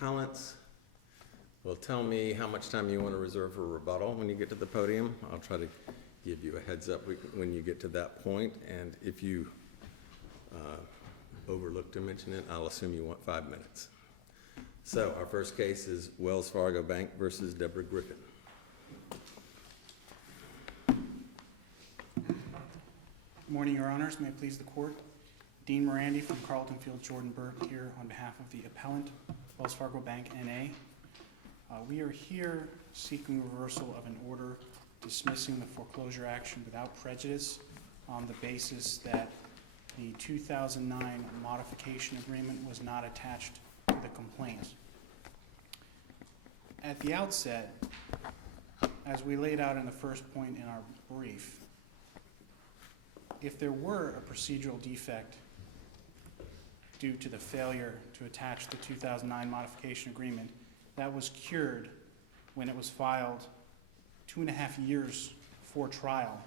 appellants will tell me how much time you want to reserve for rebuttal when you get to the podium. I'll try to give you a heads up when you get to that point, and if you overlook to mention it, I'll assume you want 5 minutes. So our first case is Wells Fargo Bank versus Deborah Griffin. Good morning, Your Honors. May it please the Court. Dean Morandi from Carlton Field Jordan Burke here on behalf of the appellant, Wells Fargo Bank, N.A. We are here seeking reversal of an order dismissing the foreclosure action without prejudice on the basis that the 2009 modification agreement was not attached to the complaint. At the outset, as we laid out in the first point in our brief, if there were a procedural defect due to the failure to attach the 2009 modification agreement, that was cured when it was filed 2.5 years before trial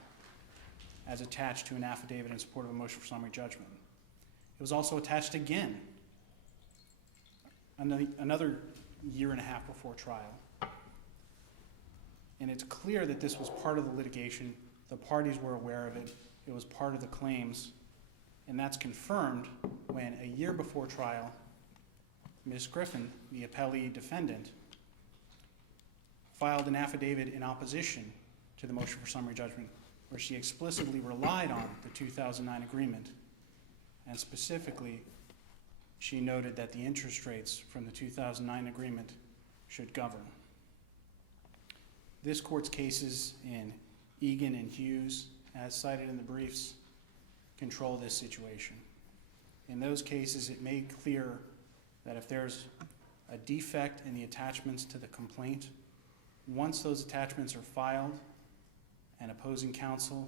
as attached to an affidavit in support of a motion for summary judgment. It was also attached again another 1.5 years before trial. And it's clear that this was part of the litigation. The parties were aware of it. It was part of the claims. And that's confirmed when a year before trial, Ms. Griffin, the appellee defendant, filed an affidavit in opposition to the motion for summary judgment where she explicitly relied on the 2009 agreement, and specifically she noted that the interest rates from the 2009 agreement should govern. This court's cases in Egan and Hughes, as cited in the briefs, control this situation. In those cases, it made clear that if there's a defect in the attachments to the complaint, once those attachments are filed and opposing counsel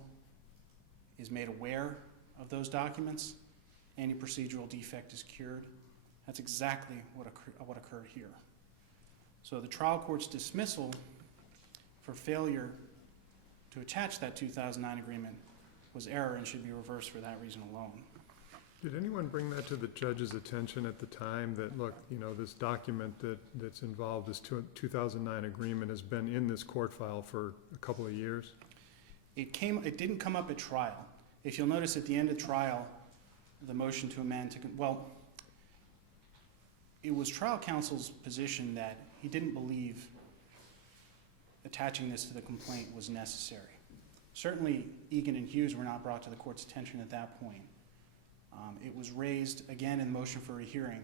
is made aware of those documents, any procedural defect is cured. That's exactly what occurred here. So the trial court's dismissal for failure to attach that 2009 agreement was error and should be reversed for that reason alone. Did anyone bring that to the judge's attention at the time that, look, you know, this document that's involved, this 2009 agreement, has been in this court file for a couple of years? It didn't come up at trial. If you'll notice at the end of trial, the motion to amend it was trial counsel's position that he didn't believe attaching this to the complaint was necessary. Certainly, Egan and Hughes were not brought to the court's attention at that point. It was raised again in the motion for a hearing,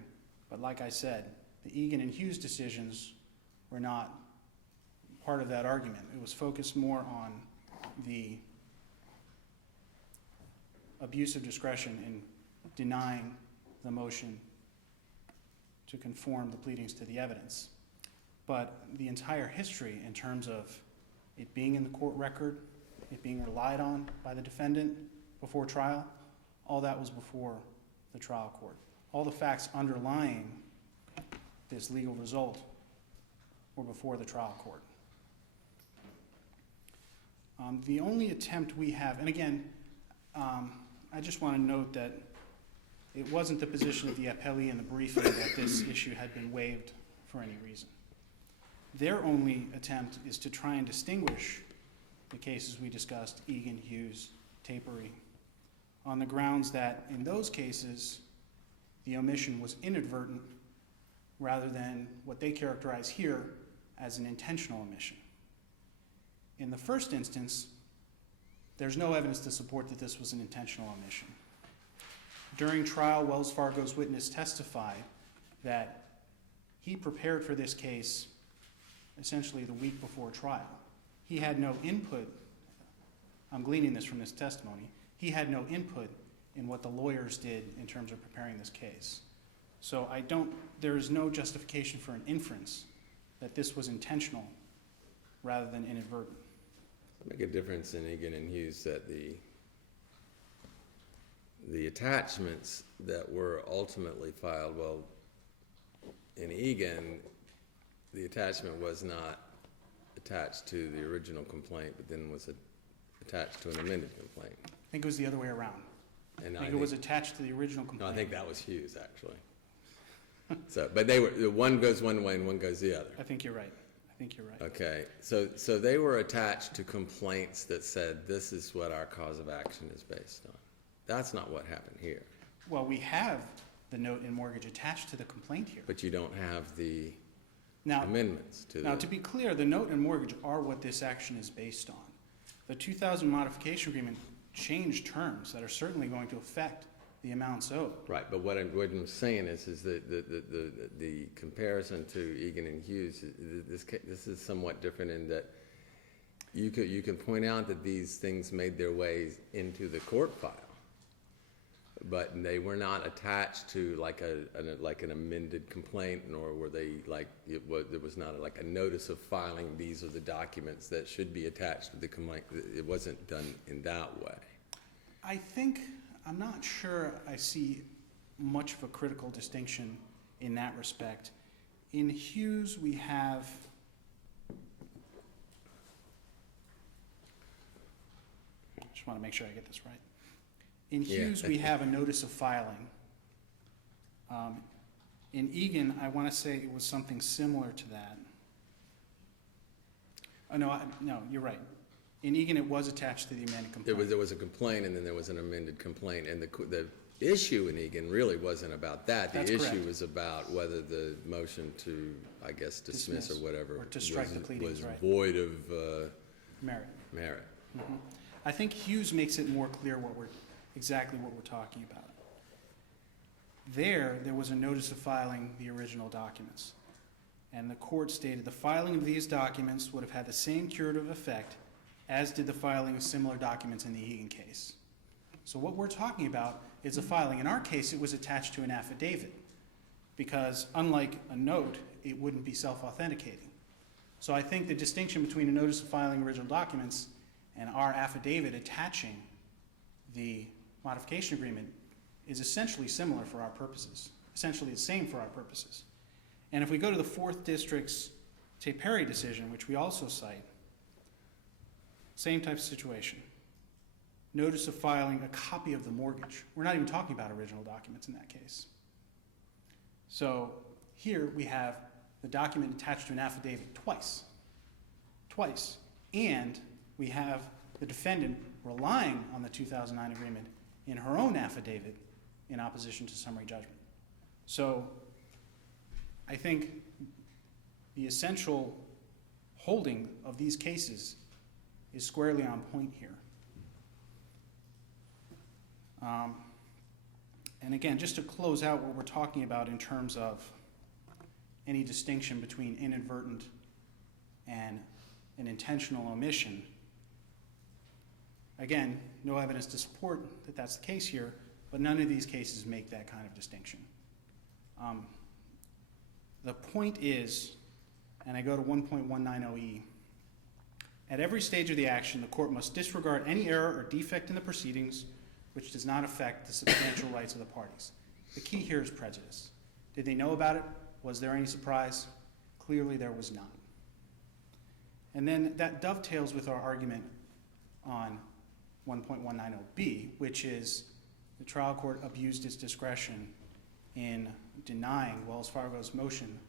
but like I said, the Egan and Hughes decisions were not part of that argument. It was focused more on the abusive discretion in denying the motion to conform the pleadings to the evidence. But the entire history in terms of it being in the court record, it being relied on by the defendant before trial, all that was before the trial court. All the facts underlying this legal result were before the trial court. The only attempt we have, and again, I just want to note that it wasn't the position of the appellee in the briefing that this issue had been waived for any reason. Their only attempt is to try and distinguish the cases we discussed, Egan, Hughes, Tapery, on the grounds that in those cases, the omission was inadvertent rather than what they characterize here as an intentional omission. In the first instance, there's no evidence to support that this was an intentional omission. During trial, Wells Fargo's witness testified that he prepared for this case essentially the week before trial. He had no input, I'm gleaning this from this testimony, he had no input in what the lawyers did in terms of preparing this case. So there is no justification for an inference that this was intentional rather than inadvertent. Make a difference in Egan and Hughes that the attachments that were ultimately filed, well, in Egan, the attachment was not attached to the original complaint, but then was attached to an amended complaint. I think it was the other way around. And I think it was attached to the original complaint. No, I think that was Hughes, actually. So, but they were, one goes one way and one goes the other. I think you're right. Okay, so they were attached to complaints that said, this is what our cause of action is based on. That's not what happened here. Well, we have the note and mortgage attached to the complaint here. But you don't have the Now, amendments to Now, the, to be clear, the note and mortgage are what this action is based on. The 2000 modification agreement changed terms that are certainly going to affect the amounts owed. right, but what I'm saying is that the comparison to Egan and Hughes, this is somewhat different in that you can point out that these things made their way into the court file, but they were not attached to like an amended complaint, nor were they like, there was not like a notice of filing, these are the documents that should be attached to the complaint. It wasn't done in that way. I'm not sure I see much of a critical distinction in that respect. In Hughes, we have, I just want to make sure I get this right. In Hughes, we have a notice of filing. In Egan, I want to say it was something similar to that. Oh, no, you're right. In Egan, it was attached to the amended complaint. There was a complaint, and then there was an amended complaint, and the issue in Egan really wasn't about that. That's the correct. issue was about whether the motion to, I guess, dismiss or whatever Or to strike the pleadings, was right. void of Merit. merit. Mhm. I think Hughes makes it more clear exactly what we're talking about. There was a notice of filing the original documents. And the court stated the filing of these documents would have had the same curative effect as did the filing of similar documents in the Egan case. So what we're talking about is a filing. In our case, it was attached to an affidavit because unlike a note, it wouldn't be self-authenticating. So I think the distinction between a notice of filing original documents and our affidavit attaching the modification agreement is essentially similar for our purposes, essentially the same for our purposes. And if we go to the 4th District's Tay-Perry decision, which we also cite, same type of situation. Notice of filing a copy of the mortgage. We're not even talking about original documents in that case. So here we have the document attached to an affidavit twice. And we have the defendant relying on the 2009 agreement in her own affidavit in opposition to summary judgment. So I think the essential holding of these cases is squarely on point here. And again, just to close out what we're talking about in terms of any distinction between inadvertent and an intentional omission, again, no evidence to support that that's the case here, but none of these cases make that kind of distinction. The point is, and I go to 1.190E, at every stage of the action, the court must disregard any error or defect in the proceedings which does not affect the substantial rights of the parties. The key here is prejudice. Did they know about it? Was there any surprise? Clearly there was none. And then that dovetails with our argument on 1.190B, which is the trial court abused its discretion in denying Wells Fargo's motion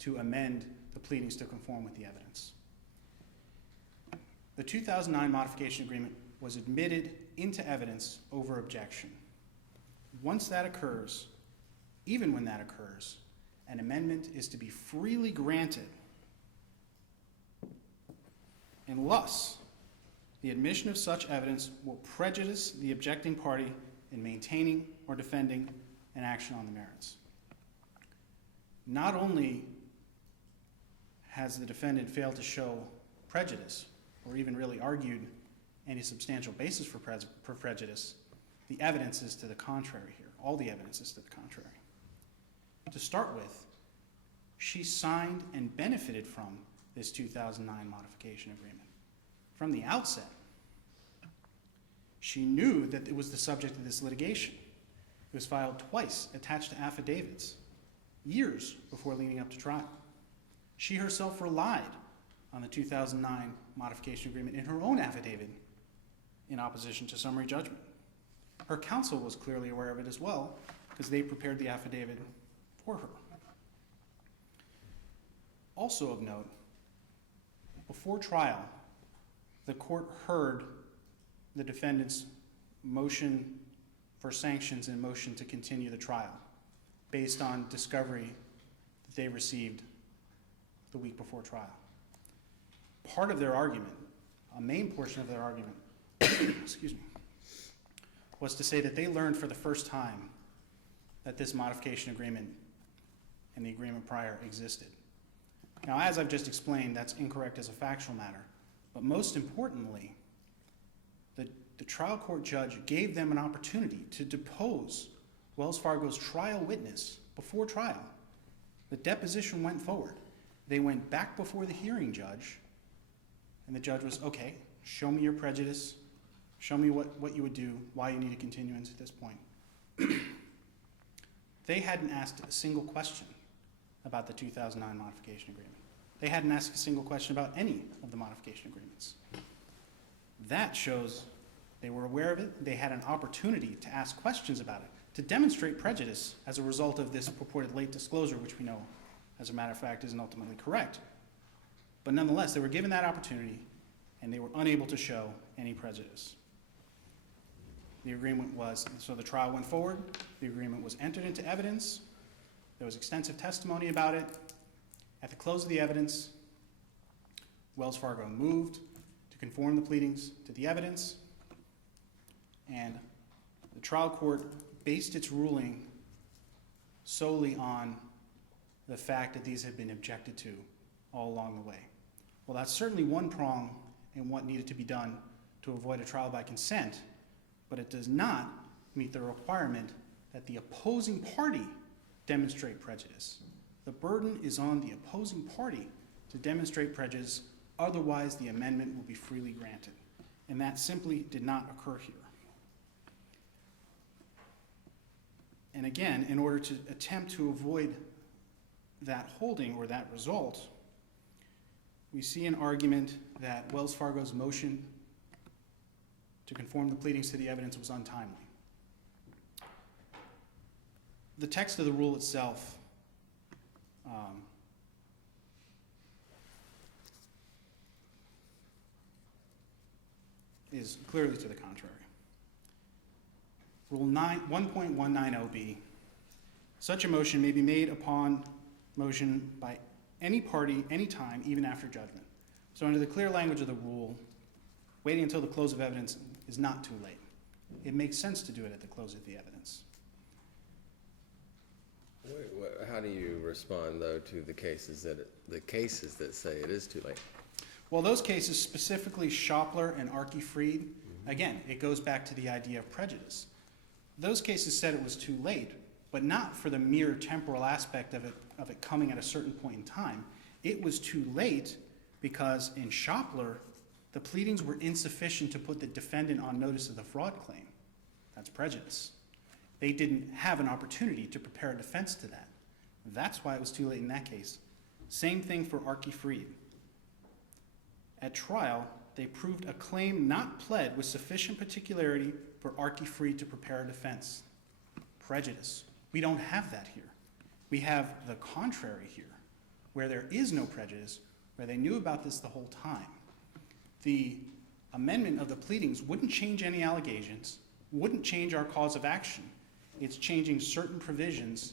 to amend the pleadings to conform with the evidence. The 2009 modification agreement was admitted into evidence over objection. Once that occurs, even when that occurs, an amendment is to be freely granted unless the admission of such evidence will prejudice the objecting party in maintaining or defending an action on the merits. Not only has the defendant failed to show prejudice or even really argued any substantial basis for prejudice, the evidence is to the contrary here. All the evidence is to the contrary. To start with, she signed and benefited from this 2009 modification agreement. From the outset, she knew that it was the subject of this litigation. It was filed twice, attached to affidavits, years before leading up to trial. She herself relied on the 2009 modification agreement in her own affidavit in opposition to summary judgment. Her counsel was clearly aware of it as well, because they prepared the affidavit for her. Also of note, before trial, the court heard the defendant's motion for sanctions and motion to continue the trial based on discovery that they received the week before trial. Part of their argument, a main portion of their argument, excuse me, was to say that they learned for the first time that this modification agreement and the agreement prior existed. Now, as I've just explained, that's incorrect as a factual matter, but most importantly, the trial court judge gave them an opportunity to depose Wells Fargo's trial witness before trial. The deposition went forward. They went back before the hearing judge, and the judge was, okay, show me your prejudice, show me what you would do, why you need a continuance at this point. They hadn't asked a single question about the 2009 modification agreement. They hadn't asked a single question about any of the modification agreements. That shows they were aware of it. They had an opportunity to ask questions about it, to demonstrate prejudice as a result of this purported late disclosure, which we know, as a matter of fact, isn't ultimately correct. But nonetheless, they were given that opportunity, and they were unable to show any prejudice. The agreement was, so the trial went forward, the agreement was entered into evidence, there was extensive testimony about it. At the close of the evidence, Wells Fargo moved to conform the pleadings to the evidence, and the trial court based its ruling solely on the fact that these had been objected to all along the way. Well, that's certainly one prong in what needed to be done to avoid a trial by consent, but it does not meet the requirement that the opposing party demonstrate prejudice. The burden is on the opposing party to demonstrate prejudice, otherwise the amendment will be freely granted. And that simply did not occur here. And again, in order to attempt to avoid that holding or that result, we see an argument that Wells Fargo's motion to conform the pleadings to the evidence was untimely. The text of the rule itself is clearly to the contrary. Rule 1.190b, such a motion may be made upon motion by any party, any time, even after judgment. So under the clear language of the rule, waiting until the close of evidence is not too late. It makes sense to do it at the close of the evidence. How do you respond, though, to the cases that say it is too late? Well, those cases, specifically Shopler and Archie-Fried, again, it goes back to the idea of prejudice. Those cases said it was too late, but not for the mere temporal aspect of it coming at a certain point in time. It was too late because in Shopler, the pleadings were insufficient to put the defendant on notice of the fraud claim. That's prejudice. They didn't have an opportunity to prepare a defense to that. That's why it was too late in that case. Same thing for Archie-Fried. At trial, they proved a claim not pled with sufficient particularity for Archie-Fried to prepare a defense. Prejudice. We don't have that here. We have the contrary here, where there is no prejudice, where they knew about this the whole time. The amendment of the pleadings wouldn't change any allegations, wouldn't change our cause of action. It's changing certain provisions,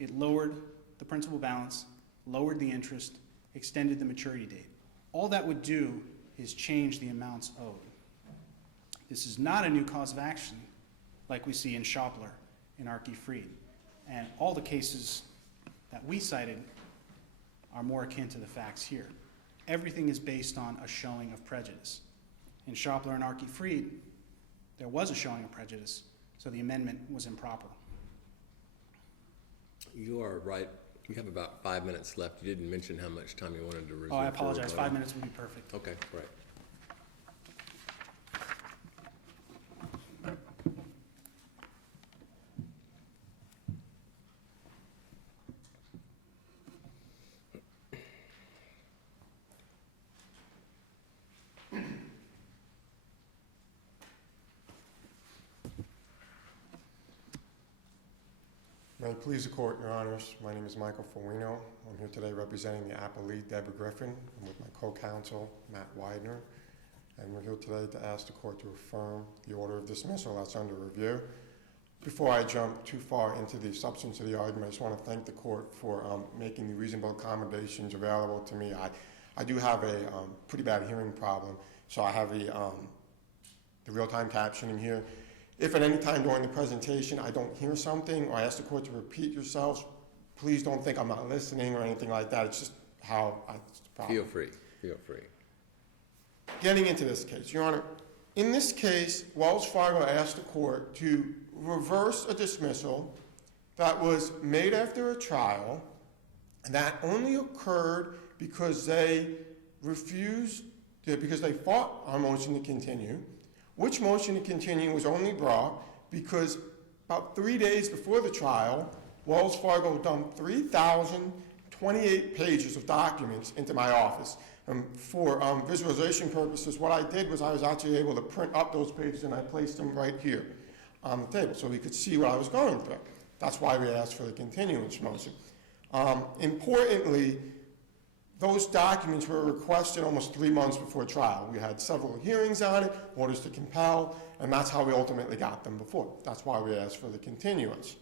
it lowered the principal balance, lowered the interest, extended the maturity date. All that would do is change the amounts owed. This is not a new cause of action like we see in Shopler and Archie-Fried. And all the cases that we cited are more akin to the facts here. Everything is based on a showing of prejudice. In Shopler and Archie-Fried, there was a showing of prejudice, so the amendment was improper. You are right. We have about 5 minutes left. You didn't mention how much time you wanted to reserve. Oh, I for apologize. rebuttal. 5 minutes would be perfect. Okay, right. May it please the court, your honors. My name is Michael Fuino. I'm here today representing the appellate, Deborah Griffin. I'm with my co-counsel, Matt Widener. And we're here today to ask the court to affirm the order of dismissal that's under review. Before I jump too far into the substance of the argument, I just want to thank the court for making the reasonable accommodations available to me. I do have a pretty bad hearing problem, so I have the real-time captioning here. If at any time during the presentation I don't hear something or I ask the court to repeat yourselves, please don't think I'm not listening or anything like that. It's just how I... Feel free, feel free. Getting into this case, Your Honor, in this case, Wells Fargo asked the court to reverse a dismissal that was made after a trial that only occurred because they fought our motion to continue, which motion to continue was only brought because about 3 days before the trial, Wells Fargo dumped 3,028 pages of documents into my office. For visualization purposes, what I did was I was actually able to print up those pages and I placed them right here on the table so we could see what I was going through. That's why we asked for the continuance motion. Importantly, those documents were requested almost 3 months before trial. We had several hearings on it, orders to compel, and that's how we ultimately got them before. That's why we asked for the continuance.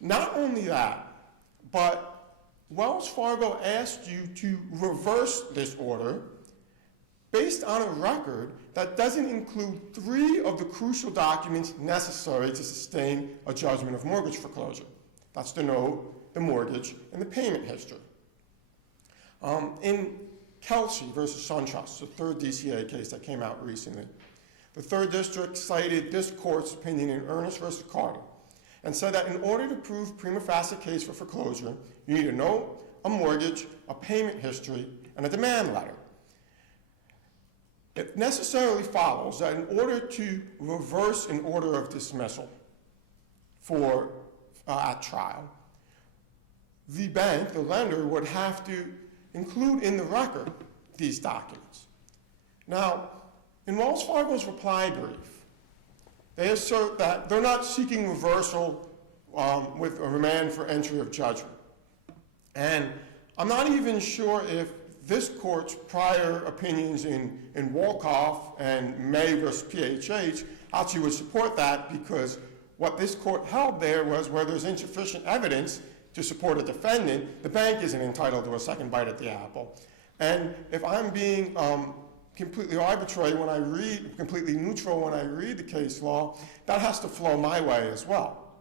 Not only that, but Wells Fargo asked you to reverse this order based on a record that doesn't include 3 of the crucial documents necessary to sustain a judgment of mortgage foreclosure. That's the note, the mortgage, and the payment history. In Kelsey versus SunTrust, the 3rd DCA case that came out recently, the 3rd District cited this court's opinion in Ernest versus Carter and said that in order to prove prima facie case for foreclosure, you need a note, a mortgage, a payment history, and a demand letter. It necessarily follows that in order to reverse an order of dismissal for at trial, the bank, the lender, would have to include in the record these documents. Now, in Wells Fargo's reply brief, they assert that they're not seeking reversal with a remand for entry of judgment. And I'm not even sure if this court's prior opinions in Wolkoff and May versus PHH actually would support that, because what this court held there was where there's insufficient evidence to support a defendant, the bank isn't entitled to a second bite at the apple. And if I'm being completely arbitrary when I read, completely neutral when I read the case law, that has to flow my way as well.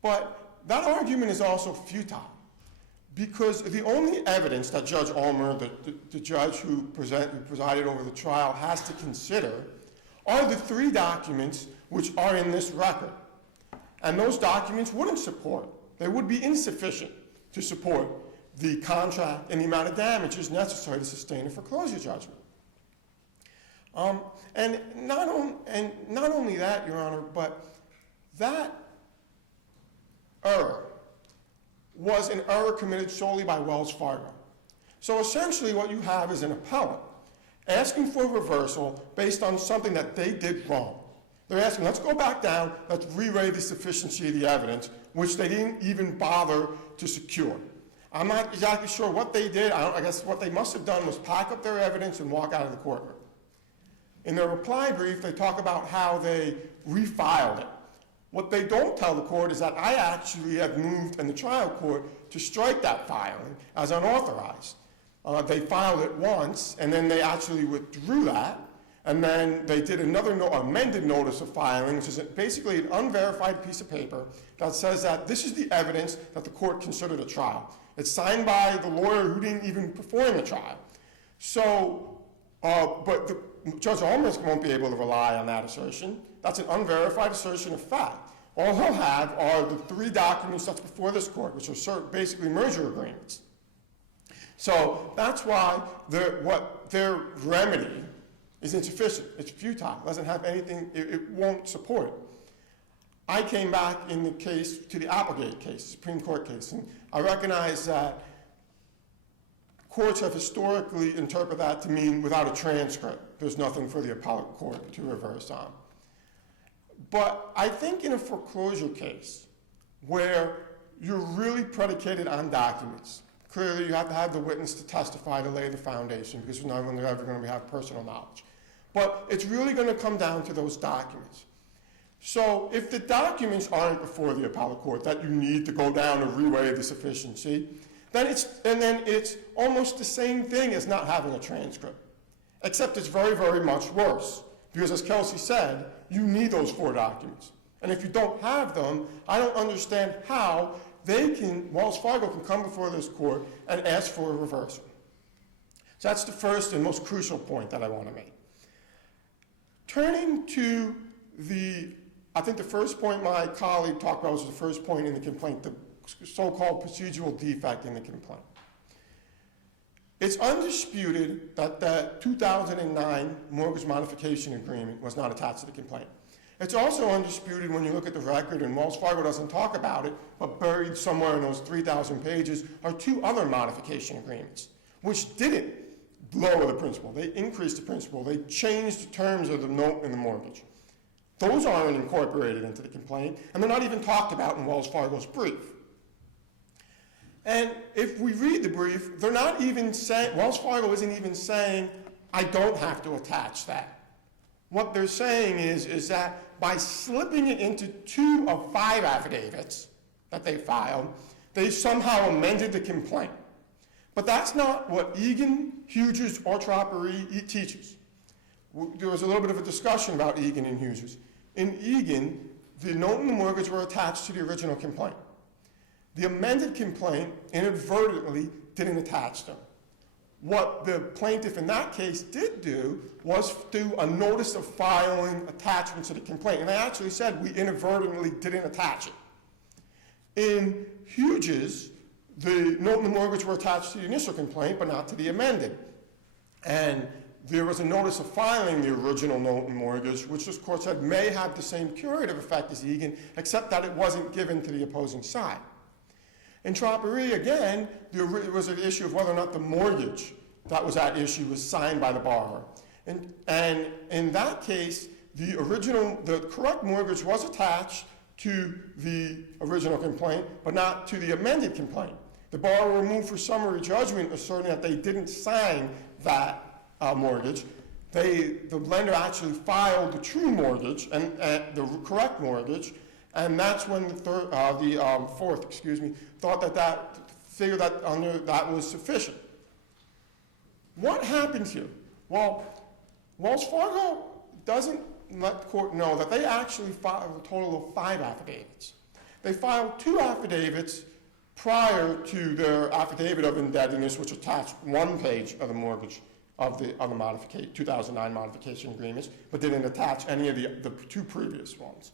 But that argument is also futile, because the only evidence that Judge Ulmer, the judge who presided over the trial, has to consider are the 3 documents which are in this record. And those documents wouldn't support, they would be insufficient to support the contract and the amount of damages necessary to sustain a foreclosure judgment. And not only that, Your Honor, but that error was an error committed solely by Wells Fargo. So essentially what you have is an appellant asking for reversal based on something that they did wrong. They're asking, let's go back down, let's re-weigh the sufficiency of the evidence, which they didn't even bother to secure. I'm not exactly sure what they did. I guess what they must have done was pack up their evidence and walk out of the courtroom. In their reply brief, they talk about how they refiled it. What they don't tell the court is that I actually had moved in the trial court to strike that filing as unauthorized. They filed it once, and then they actually withdrew that, and then they did another amended notice of filing, which is basically an unverified piece of paper that says that this is the evidence that the court considered a trial. It's signed by the lawyer who didn't even perform the trial. So, but Judge Ulmer won't be able to rely on that assertion. That's an unverified assertion of fact. All he'll have are the 3 documents that's before this court, which are basically merger agreements. So that's why their remedy is insufficient. It's futile. It doesn't have anything, it won't support it. I came back in the case to the Applegate case, Supreme Court case, and I recognize that courts have historically interpreted that to mean without a transcript, there's nothing for the appellate court to reverse on. But I think in a foreclosure case, where you're really predicated on documents. Clearly, you have to have the witness to testify to lay the foundation, because you're not ever going to have personal knowledge. But it's really going to come down to those documents. So if the documents aren't before the appellate court that you need to go down and reweigh the sufficiency, then it's almost the same thing as not having a transcript, except it's very, very much worse. Because as Kelsey said, you need those 4 documents. And if you don't have them, I don't understand how Wells Fargo can come before this court and ask for a reversal. So that's the first and most crucial point that I want to make. Turning to I think the first point my colleague talked about was the first point in the complaint, the so-called procedural defect in the complaint. It's undisputed that the 2009 mortgage modification agreement was not attached to the complaint. It's also undisputed when you look at the record, and Wells Fargo doesn't talk about it, but buried somewhere in those 3,000 pages are 2 other modification agreements, which didn't lower the principal. They increased the principal. They changed the terms of the note and the mortgage. Those aren't incorporated into the complaint, and they're not even talked about in Wells Fargo's brief. And if we read the brief, they're not even saying, Wells Fargo isn't even saying, I don't have to attach that. What they're saying is that by slipping it into 2 of 5 affidavits that they filed, they somehow amended the complaint. But that's not what Egan, Hughes, or Troppery teaches. There was a little bit of a discussion about Egan and Hughes. In Egan, the note and the mortgage were attached to the original complaint. The amended complaint inadvertently didn't attach them. What the plaintiff in that case did do was do a notice of filing attachment to the complaint. And they actually said we inadvertently didn't attach it. In Hughes, the note and the mortgage were attached to the initial complaint, but not to the amended. And there was a notice of filing the original note and mortgage, which this court said may have the same curative effect as Egan, except that it wasn't given to the opposing side. In Troppery, again, there was an issue of whether or not the mortgage that was at issue was signed by the borrower. And in that case, the correct mortgage was attached to the original complaint, but not to the amended complaint. The borrower moved for summary judgment asserting that they didn't sign that mortgage. The lender actually filed the true mortgage and the correct mortgage, and that's when the fourth thought that figured that was sufficient. What happened here? Well, Wells Fargo doesn't let the court know that they actually filed a total of 5 affidavits. They filed 2 affidavits prior to their affidavit of indebtedness, which attached 1 page of the mortgage of the 2009 modification agreements, but didn't attach any of the 2 previous ones.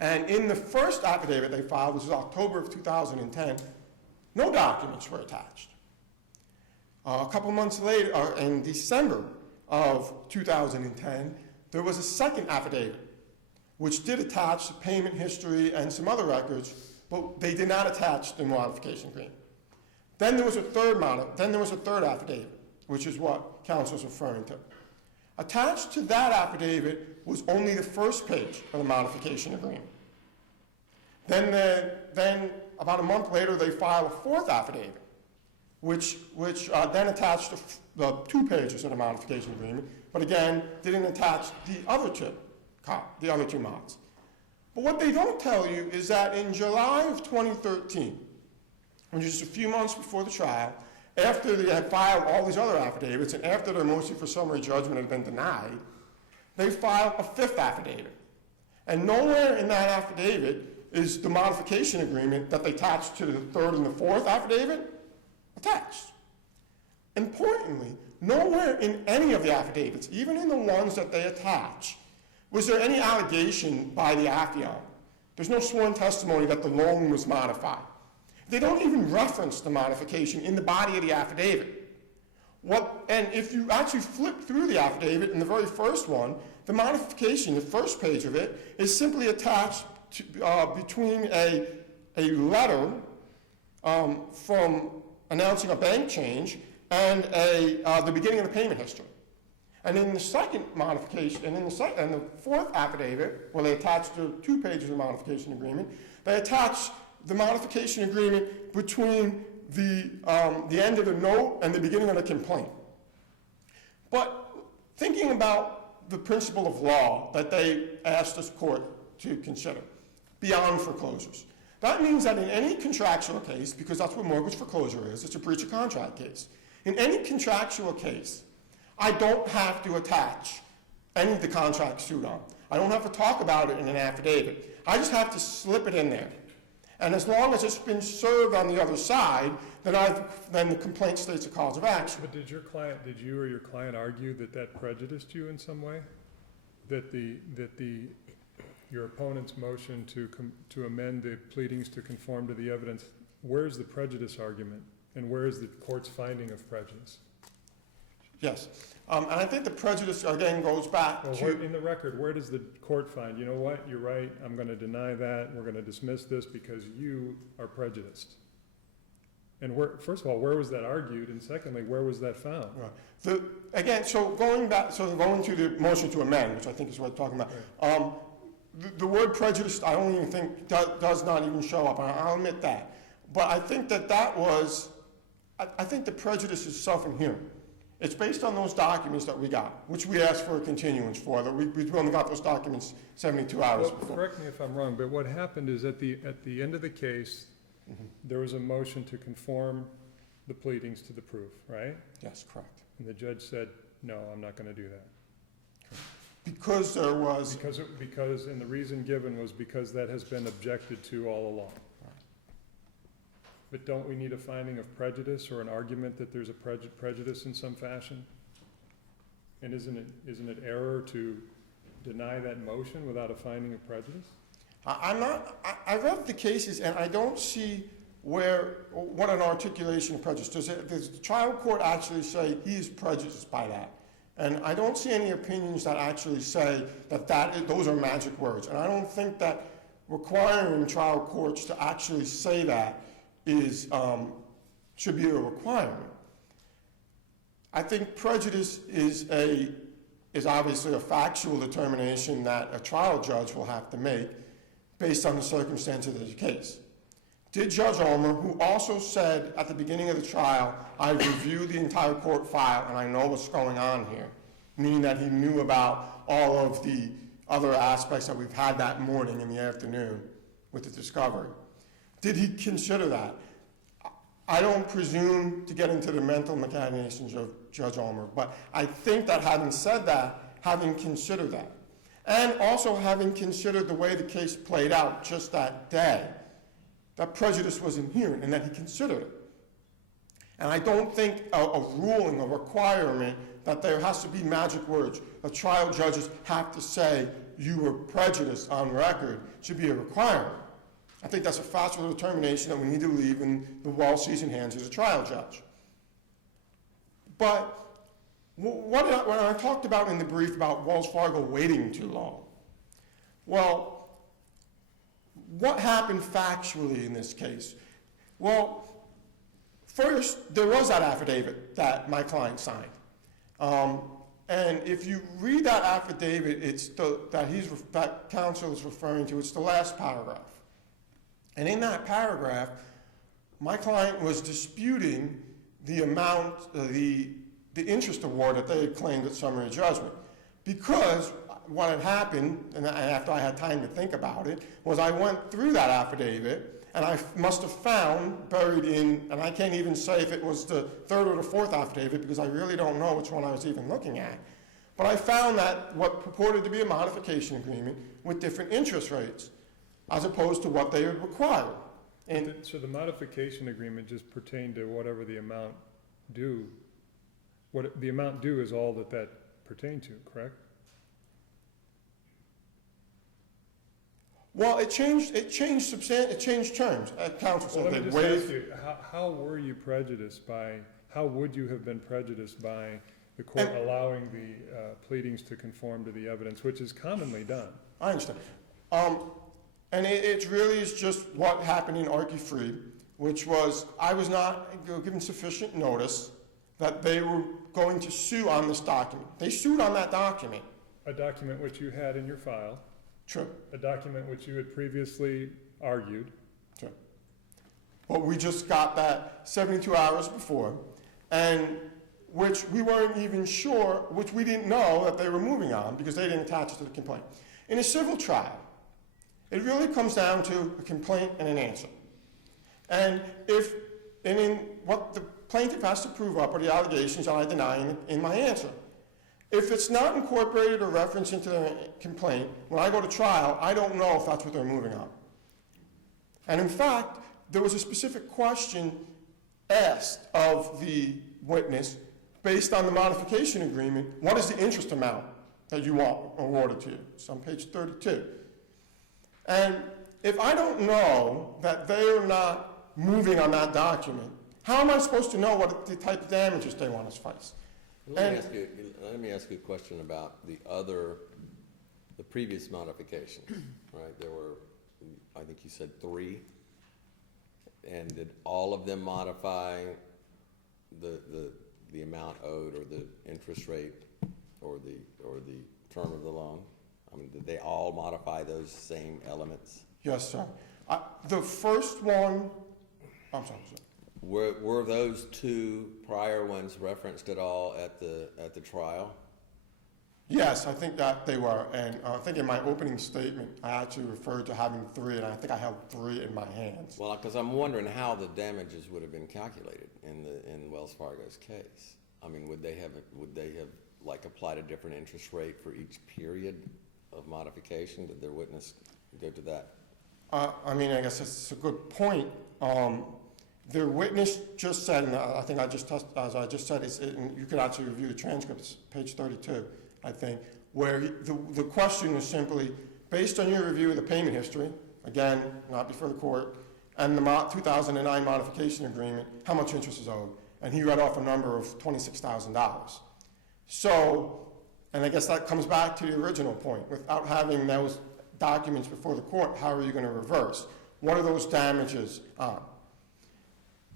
And in the first affidavit they filed, which was October of 2010, no documents were attached. A couple months later, in December of 2010, there was a second affidavit, which did attach the payment history and some other records, but they did not attach the modification agreement. Then there was a third affidavit, which is what counsel is referring to. Attached to that affidavit was only the first page of the modification agreement. Then about a month later, they filed a 4th affidavit, which then attached the 2 pages of the modification agreement, but again, didn't attach the other two mods. But what they don't tell you is that in July of 2013, which is a few months before the trial, after they had filed all these other affidavits and after their motion for summary judgment had been denied, they filed a 5th affidavit. And nowhere in that affidavit is the modification agreement that they attached to the 3rd and the 4th affidavit attached. Importantly, nowhere in any of the affidavits, even in the ones that they attach, was there any allegation by the affiant. There's no sworn testimony that the loan was modified. They don't even reference the modification in the body of the affidavit. And if you actually flip through the affidavit in the very first one, the modification, the first page of it, is simply attached to, between a letter from announcing a bank change and the beginning of the payment history. And in the second modification, and in the fourth affidavit, where they attached the 2 pages of the modification agreement, they attached the modification agreement between the end of the note and the beginning of the complaint. But thinking about the principle of law that they asked this court to consider, beyond foreclosures, that means that in any contractual case, because that's what mortgage foreclosure is, it's a breach of contract case. In any contractual case, I don't have to attach any of the contract suit on. I don't have to talk about it in an affidavit. I just have to slip it in there. And as long as it's been served on the other side, then the complaint states a cause of action. But did you or your client argue that that prejudiced you in some way? That your opponent's motion to amend the pleadings to conform to the evidence, where's the prejudice argument? And where is the court's finding of prejudice? Yes. And I think the prejudice, again, goes back to... In the record, where does the court find, you know what, you're right, I'm going to deny that, we're going to dismiss this because you are prejudiced? And first of all, where was that argued? And secondly, where was that found? Right. Again, going to the motion to amend, which I think is what we're talking about, right. The word prejudice, I don't even think, does not even show up, and I'll admit that. But I think I think the prejudice is self-inherent. It's based on those documents that we got, which we asked for a continuance for. That we only got those documents 72 hours before. Correct me if I'm wrong, but what happened is at the end of the case, there was a motion to conform the pleadings to the proof, right? Yes, correct. And the judge said, no, I'm not going to do that. Because there was... Because, and the reason given was because that has been objected to all along. But don't we need a finding of prejudice or an argument that there's a prejudice in some fashion? And isn't it error to deny that motion without a finding of prejudice? I read the cases and I don't see what an articulation of prejudice. Does the trial court actually say he is prejudiced by that? And I don't see any opinions that actually say that those are magic words. And I don't think that requiring trial courts to actually say that should be a requirement. I think prejudice is obviously a factual determination that a trial judge will have to make based on the circumstances of the case. Did Judge Ulmer, who also said at the beginning of the trial, I've reviewed the entire court file and I know what's going on here, meaning that he knew about all of the other aspects that we've had that morning in the afternoon with the discovery, did he consider that? I don't presume to get into the mental machinations of Judge Ulmer, but I think that having said that, having considered that, and also having considered the way the case played out just that day, that prejudice was inherent and that he considered it. And I don't think a ruling, a requirement that there has to be magic words, that trial judges have to say you were prejudiced on record, should be a requirement. I think that's a factual determination that we need to leave in the well-seasoned hands of the trial judge. But when I talked about in the brief about Wells Fargo waiting too long, well, what happened factually in this case? Well, first, there was that affidavit that my client signed. And if you read that affidavit, it's that counsel is referring to, it's the last paragraph. And in that paragraph, my client was disputing the amount, the interest award that they had claimed at summary judgment. Because what had happened, and after I had time to think about it, was I went through that affidavit, and I must have found buried in, and I can't even say if it was the third or the fourth affidavit, because I really don't know which one I was even looking at. But I found that what purported to be a modification agreement with different interest rates, as opposed to what they would require. And so the modification agreement just pertained to whatever the amount due. What the amount due is all that pertained to, correct? Well, it changed terms. Counsel said Let me they just waived. ask you, how were you prejudiced by? How would you have been prejudiced by the court allowing the pleadings to conform to the evidence, which is commonly done? I understand. And it really is just what happened in Archie Freed, which was I was not given sufficient notice that they were going to sue on this document. They sued on that document. A document which you had in your file, True, a document which you had previously argued. true. But we just got that 72 hours before, and which we weren't even sure, which we didn't know that they were moving on because they didn't attach it to the complaint. In a civil trial, it really comes down to a complaint and an answer. And in what the plaintiff has to prove up are the allegations that I deny in my answer. If it's not incorporated or referenced into the complaint, when I go to trial, I don't know if that's what they're moving on. And in fact, there was a specific question asked of the witness based on the modification agreement. What is the interest amount that you want awarded to you? It's on page 32. And if I don't know that they are not moving on that document, how am I supposed to know what the type of damages they want us to face? Let me ask you a question about the previous modifications, right? There were, I think you said 3, and did all of them modify the amount owed or the interest rate or the term of the loan? I mean, did they all modify those same elements? Yes, sir. The first one, I'm sorry, sir. Were those 2 prior ones referenced at all at the trial? Yes, I think that they were, and I think in my opening statement, I actually referred to having 3, and I think I held 3 in my hands. Well, because I'm wondering how the damages would have been calculated in Wells Fargo's case. I mean, would they have like applied a different interest rate for each period of modification? Did their witness go to that? I mean, I guess it's a good point. Their witness just said, and I think as I just said, and you can actually review the transcript, it's page 32, I think, where the question was simply, based on your review of the payment history, again, not before the court, and the 2009 modification agreement, how much interest is owed? And he read off a number of $26,000. So, and I guess that comes back to the original point. Without having those documents before the court, how are you going to reverse? What are those damages on?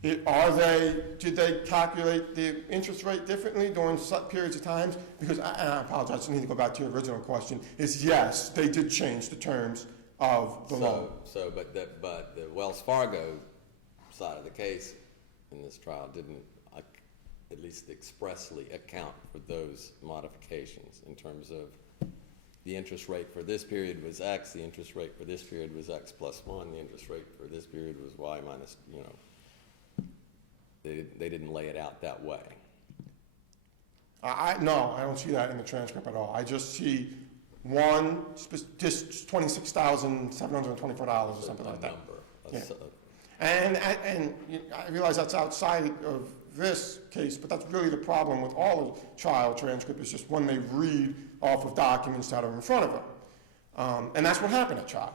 Did they calculate the interest rate differently during set periods of times? Because, and I apologize, I need to go back to your original question, is yes, they did change the terms of the loan. But the Wells Fargo side of the case in this trial didn't at least expressly account for those modifications in terms of the interest rate for this period was X, the interest rate for this period was X plus 1, the interest rate for this period was Y minus, They didn't lay it out that way. No, I don't see that in the transcript at all. I just see just $26,724 or something like that. Number. Yeah. And I realize that's outside of this case, but that's really the problem with all the trial transcript, is just when they read off of documents that are in front of them. And that's what happened at trial.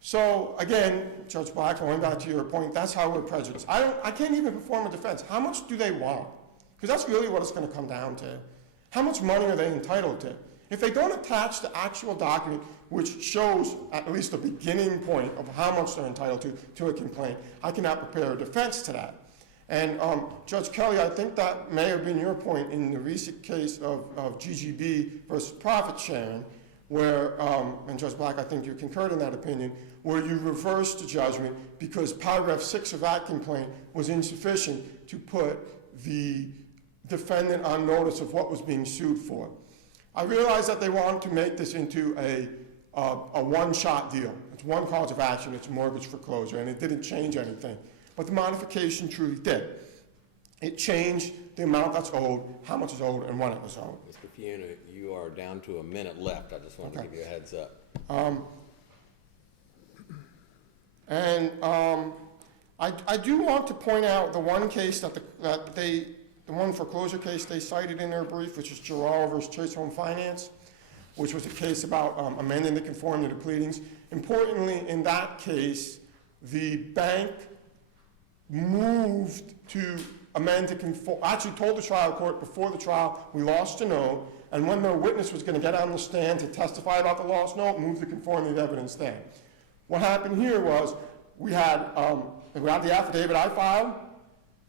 So again, Judge Black, going back to your point, that's how we're prejudiced. I can't even perform a defense. How much do they want? Because that's really what it's going to come down to. How much money are they entitled to? If they don't attach the actual document, which shows at least a beginning point of how much they're entitled to a complaint, I cannot prepare a defense to that. And Judge Kelly, I think that may have been your point in the recent case of GGB versus profit sharing, where, and Judge Black, I think you concurred in that opinion, where you reversed the judgment because paragraph 6 of that complaint was insufficient to put the defendant on notice of what was being sued for. I realize that they want to make this into a one-shot deal. It's one cause of action, it's mortgage foreclosure, and it didn't change anything. But the modification truly did. It changed the amount that's owed, how much is owed, and when it was owed. Mr. Fuino, you are down to a minute left. I just wanted to give you a heads up. I do want to point out the one case the one foreclosure case they cited in their brief, which is Gerard versus Chase Home Finance, which was a case about amending the conformity to pleadings. Importantly, in that case, the bank moved to amend to conform, actually told the trial court before the trial, we lost a note, and when the witness was going to get on the stand to testify about the lost note, moved the conformity of evidence then. What happened here was we had the affidavit I filed,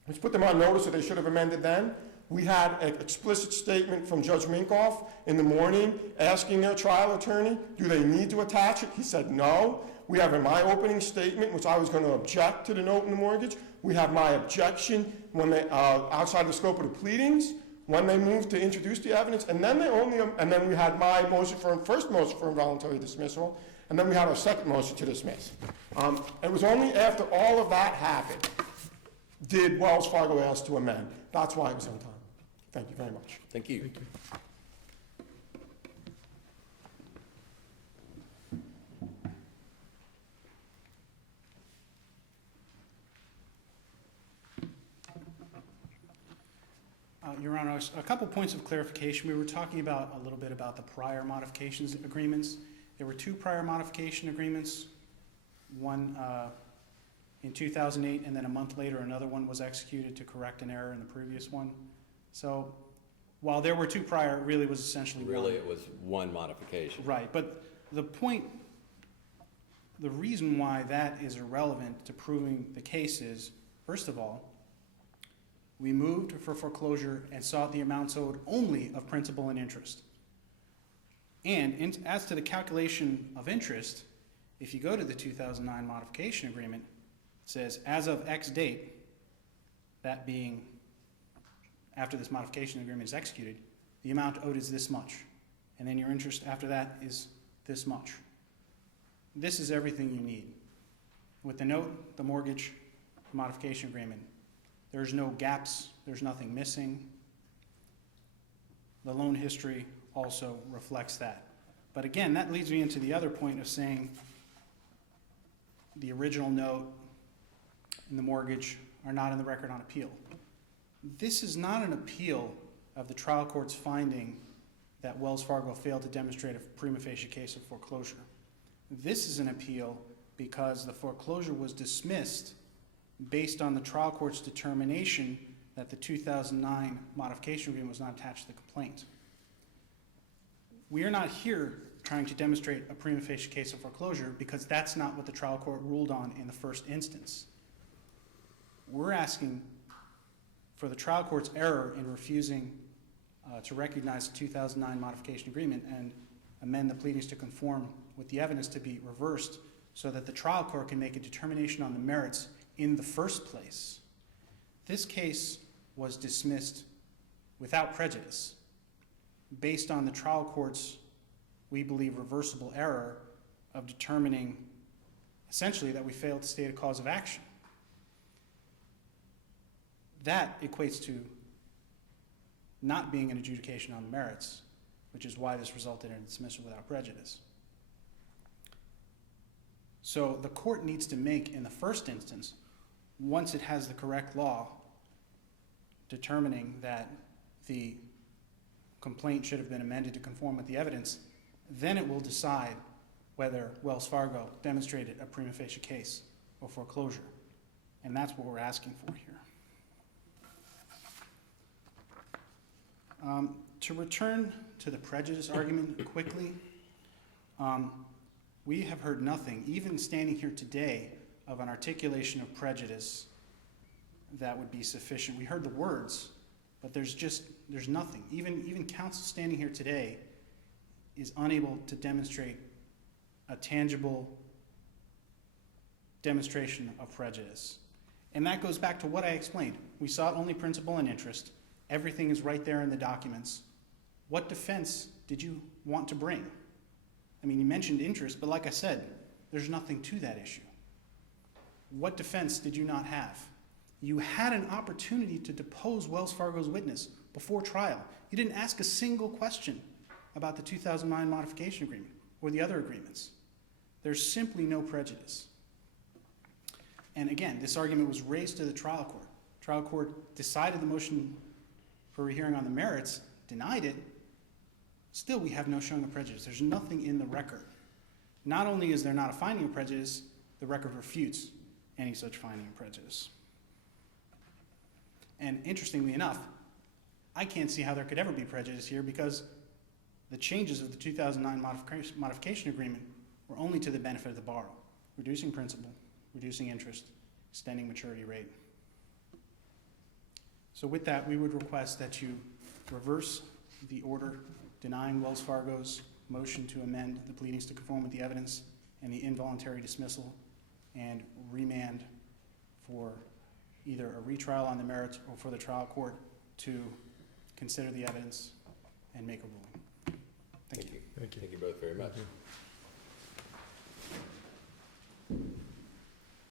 which put them on notice that they should have amended then. We had an explicit statement from Judge Minkoff in the morning asking their trial attorney, do they need to attach it? He said no. We have in my opening statement, which I was going to object to the note in the mortgage, we have my objection when they, outside the scope of the pleadings, when they moved to introduce the evidence, and then we had my first motion for involuntary dismissal, and then we had our second motion to dismiss. It was only after all of that happened did Wells Fargo ask to amend. That's why it was on time. Thank you very much. Thank you. Thank you. Your Honor, a couple points of clarification. We were talking about a little bit about the prior modifications agreements. There were two prior modification agreements, one in 2008, and then a month later another one was executed to correct an error in the previous one. So while there were two prior, it really was essentially one. Really, it was one modification. Right, but the reason why that is irrelevant to proving the case is, first of all, we moved for foreclosure and sought the amounts owed only of principal and interest. And as to the calculation of interest, if you go to the 2009 modification agreement, it says, as of X date, that being after this modification agreement is executed, the amount owed is this much. And then your interest after that is this much. This is everything you need. With the note, the mortgage, the modification agreement, there's no gaps, there's nothing missing. The loan history also reflects that. But again, that leads me into the other point of saying the original note and the mortgage are not in the record on appeal. This is not an appeal of the trial court's finding that Wells Fargo failed to demonstrate a prima facie case of foreclosure. This is an appeal because the foreclosure was dismissed based on the trial court's determination that the 2009 modification agreement was not attached to the complaint. We are not here trying to demonstrate a prima facie case of foreclosure because that's not what the trial court ruled on in the first instance. We're asking for the trial court's error in refusing to recognize the 2009 modification agreement and amend the pleadings to conform with the evidence to be reversed so that the trial court can make a determination on the merits in the first place. This case was dismissed without prejudice based on the trial court's, we believe, reversible error of determining essentially that we failed to state a cause of action. That equates to not being an adjudication on the merits, which is why this resulted in a dismissal without prejudice. So the court needs to make, in the first instance, once it has the correct law determining that the complaint should have been amended to conform with the evidence, then it will decide whether Wells Fargo demonstrated a prima facie case of foreclosure. And that's what we're asking for here. To return to the prejudice argument quickly, we have heard nothing, even standing here today, of an articulation of prejudice that would be sufficient. We heard the words, but there's nothing. Even counsel standing here today is unable to demonstrate a tangible demonstration of prejudice. And that goes back to what I explained. We sought only principal and interest. Everything is right there in the documents. What defense did you want to bring? I mean, you mentioned interest, but like I said, there's nothing to that issue. What defense did you not have? You had an opportunity to depose Wells Fargo's witness before trial. You didn't ask a single question about the 2009 modification agreement or the other agreements. There's simply no prejudice. And again, this argument was raised to the trial court. Trial court decided the motion for a hearing on the merits, denied it. Still, we have no showing of prejudice. There's nothing in the record. Not only is there not a finding of prejudice, the record refutes any such finding of prejudice. And interestingly enough, I can't see how there could ever be prejudice here because the changes of the 2009 modification agreement were only to the benefit of the borrower, reducing principal, reducing interest, extending maturity rate. So with that, we would request that you reverse the order denying Wells Fargo's motion to amend the pleadings to conform with the evidence and the involuntary dismissal, and remand for either a retrial on the merits or for the trial court to consider the evidence and make a ruling. Thank you. Thank you. Thank you both very much. Thank you.